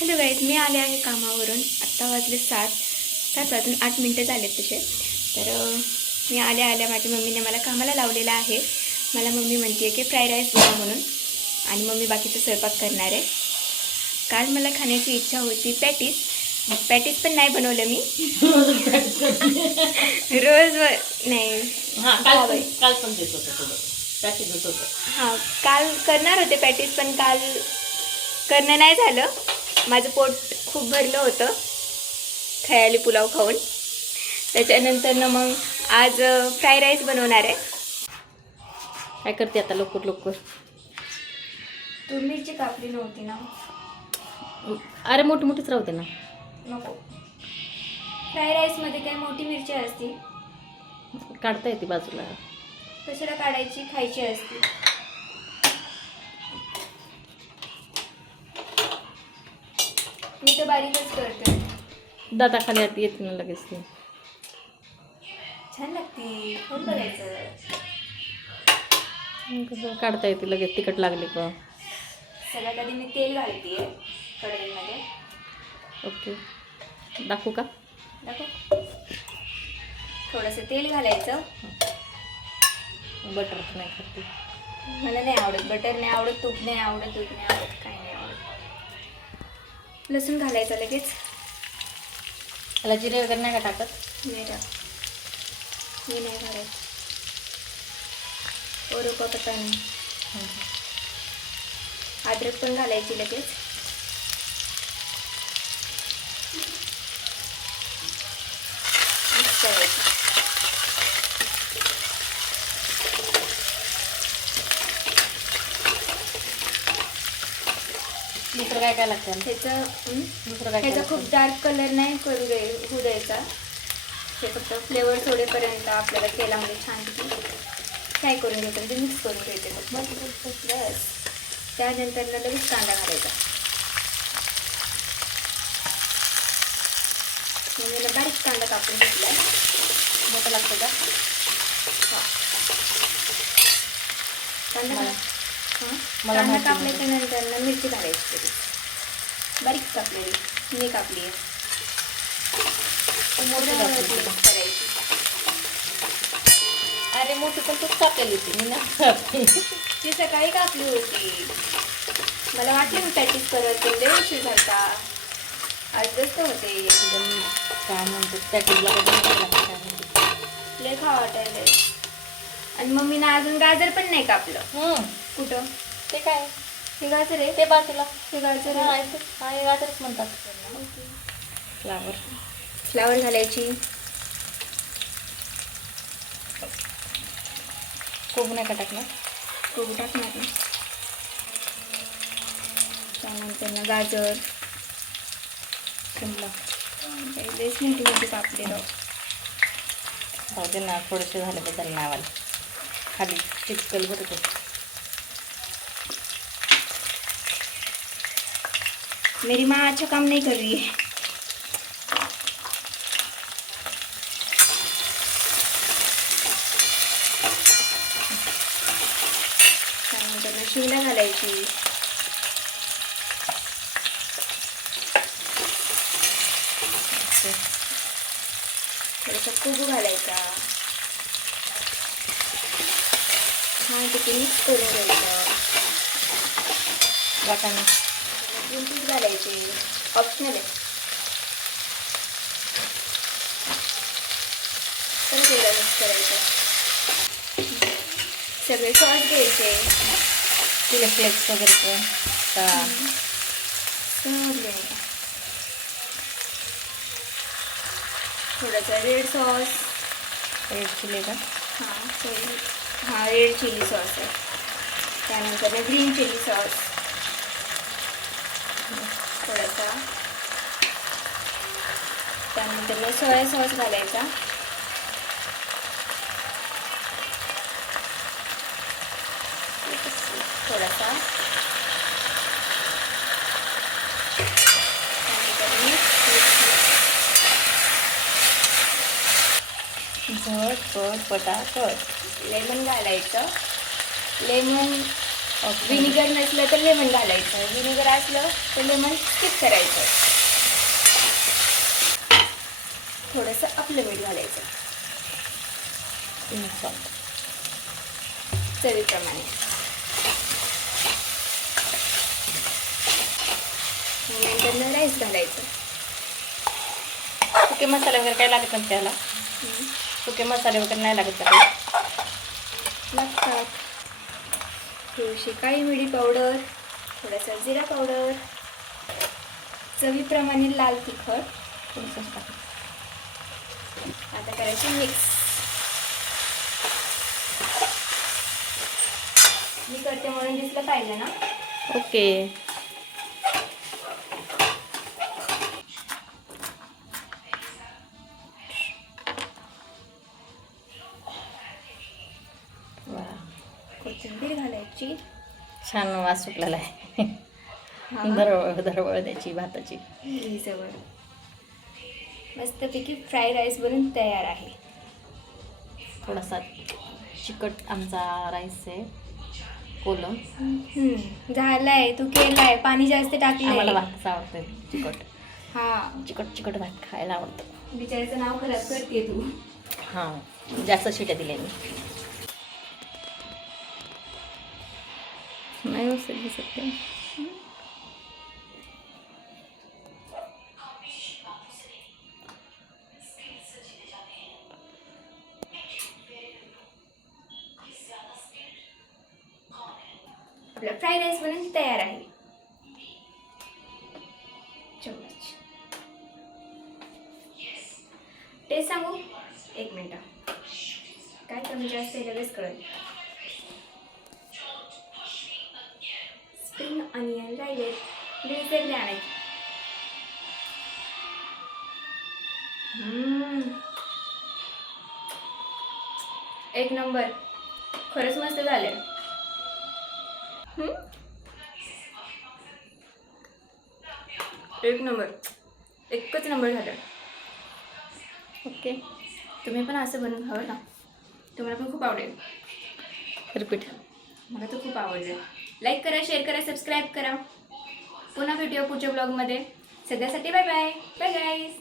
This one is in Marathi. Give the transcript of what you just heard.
हॅलो गाईज, मी आले आहे कामावरून. आत्ता वाजले 7 वाजून 8 मिनटं झालेत तसे. तर मी आल्या माझ्या मम्मीने मला कामाला लावलेला आहे. मला मम्मी म्हणते आहे की फ्राईड राईस बनव म्हणून, आणि मम्मी बाकीचा स्वयंपाक करणार आहे. काल मला खाण्याची इच्छा होती पॅटीस पण नाही बनवलं मी. रोज नाही. काल पण देत होतं तुझं पॅकेज होतं. हां, काल करणार होते पॅटीस, पण काल करणं नाही झालं. माझं पोट खूप भरलं होतं खयाली पुलाव खाऊन. त्याच्यानंतर ना मग आज फ्राईड राईस बनवणार आहे. काय करते आता लवकर? तू मिरची कापली नव्हती ना? अरे मोठीच राहते ना. नको. फ्राईड राईसमध्ये काय मोठी मिरची असती? काढता येते बाजूला. कशाला काढायची? खायची असती. मी तर बारीकच करते. दाताखाली आत येते ना लगेच ती. छान लागते. कोण बघायचं? कसं काढता येते लगेच तिखट लागले का. सगळ्यात आधी मी तेल घालते कढईमध्ये. ओके, दाखवू का? दाखव. थोडंसं तेल घालायचं. बटर नाही खाते. मला नाही आवडत बटर, नाही आवडत तूप, नाही आवडत दूध, नाही आवडत, काही नाही आवडत. लसूण घालायचं लगेच. त्याला जिरे वगैरे नाही का टाकत? नाही टाक. मी नाही घालायचं. ओरो का पता नाही. अद्रक पण घालायची लगेच. मिक्स करायचं. दुसरं काय लागतं? ह्याचा खूप डार्क कलर नाही होऊ द्यायचा. हे फक्त फ्लेवर सोडेपर्यंत आपल्याला तेलामध्ये छान फ्राय करून घ्यायचं, म्हणजे मिक्स करून घ्यायचे फक्त. बस. त्यानंतर लगेच कांदा घालायचा. म्हणजे बारीक कांदा कापून घेतला. मोठं लागतं का? कांदा कांदा कापल्याच्या नंतर मिरची घालायची तरी बारीक कापलेली. मी कापली आहे. करायची. अरे मोठी पण तूच कापलेली होती, मी ना ती सकाळी कापली होती. मला वाटलं मी पॅटीस करत ते उशीर झालता. आज जास्त होते. एकदम काय म्हणतो पॅकेजला काय म्हणते लय खा वाटायला. आणि मम्मीनं अजून गाजर पण नाही कापलं. कुठं? ते काय? हे गाजर आहे. ते बाजूला हे गाजर आहे. गाजरच म्हणतात. फ्लावर घालायची. कोबू नाही का टाकणार? कोबू टाकणार ना. त्यानंतर गाजर शिमला लेस मोठी कापले. जाऊ दे ना, थोडेसे झाले बदल नावाला खाली चिपकल बरं. मेरी माँ अच्छा काम नहीं कर रही है. त्यानंतर शिमला घालायची. थोडासा कोबू घालायचा. छान तिथे मिक्स करून घ्यायचं. वाटाणे ग्रीन पीस घालायचे. ऑप्शनल आहे. परत एकदा मिक्स करायचं. सगळे सॉस घ्यायचे. चिली फ्लेक्स वगैरे थोडासा रेड सॉस. रेड चिली का? रेड चिली सॉस आहे. त्यानंतर ग्रीन चिली सॉस थोडासा. त्यानंतर सोया सॉस घालायचा. थोडासा. झटपट पटापट लेमन घालायचं. Lemon okay. विनिगर नसलं तर लेमन घालायचं, विनिगर असलं तर लेमन स्किप करायचं. थोडंसं आपलं मीठ घालायचं चवीप्रमाणे. नंतर राईस घालायचं. सुके मसाले वगैरे काही लागत नाही त्याला. सुके मसाले वगैरे नाही लागत का काही? लागतात. थोडीशी काळी मिरी पावडर, थोडासा जिरा पावडर, चवीप्रमाणे लाल तिखट. थोडंसं टाक. आता करायची मिक्स. मी करते म्हणून दिसलं पाहिजे ना. ओके. वा, कोथिंबीर घालायची. छान वास सुटलेला आहे. हा. दरवळ द्यायची भाताची. जवळ मस्तपैकी फ्राय राईस बनून तयार आहे. थोडासा चिकट आमचा राईस आहे, कोलम. झालाय, तू केलाय, पाणी जास्त आम्हाला टाकलंय. भातच आवडतं चिकट. हा, चिकट चिकट भात खायला आवडतं. बिचाऱ्याचं नाव खराब करते तू. हां, जास्त शिट्या दिल्या मी. नाही व्यवस्थित दिसत ते. आपला फ्राय राईस बनून तयार आहे. चम्मच टेस्ट सांगू? एक मिनिट. काय कमी जास्त आहे लगेच कळेल. स्प्रिंग अनियन राहिले, विसरले आणायचे. एक नंबर, खरंच मस्त झालंय. एक नंबर, एकच नंबर झालं. ओके. तुम्ही पण असं बनवून खावं ना, तुम्हाला पण खूप आवडेल. रिपीट. मला तर खूप आवडलं. लाईक करा, शेअर करा, सबस्क्राईब करा. पुन्हा भेटूया पुढच्या ब्लॉगमध्ये. सध्यासाठी बाय बाय. Bye guys.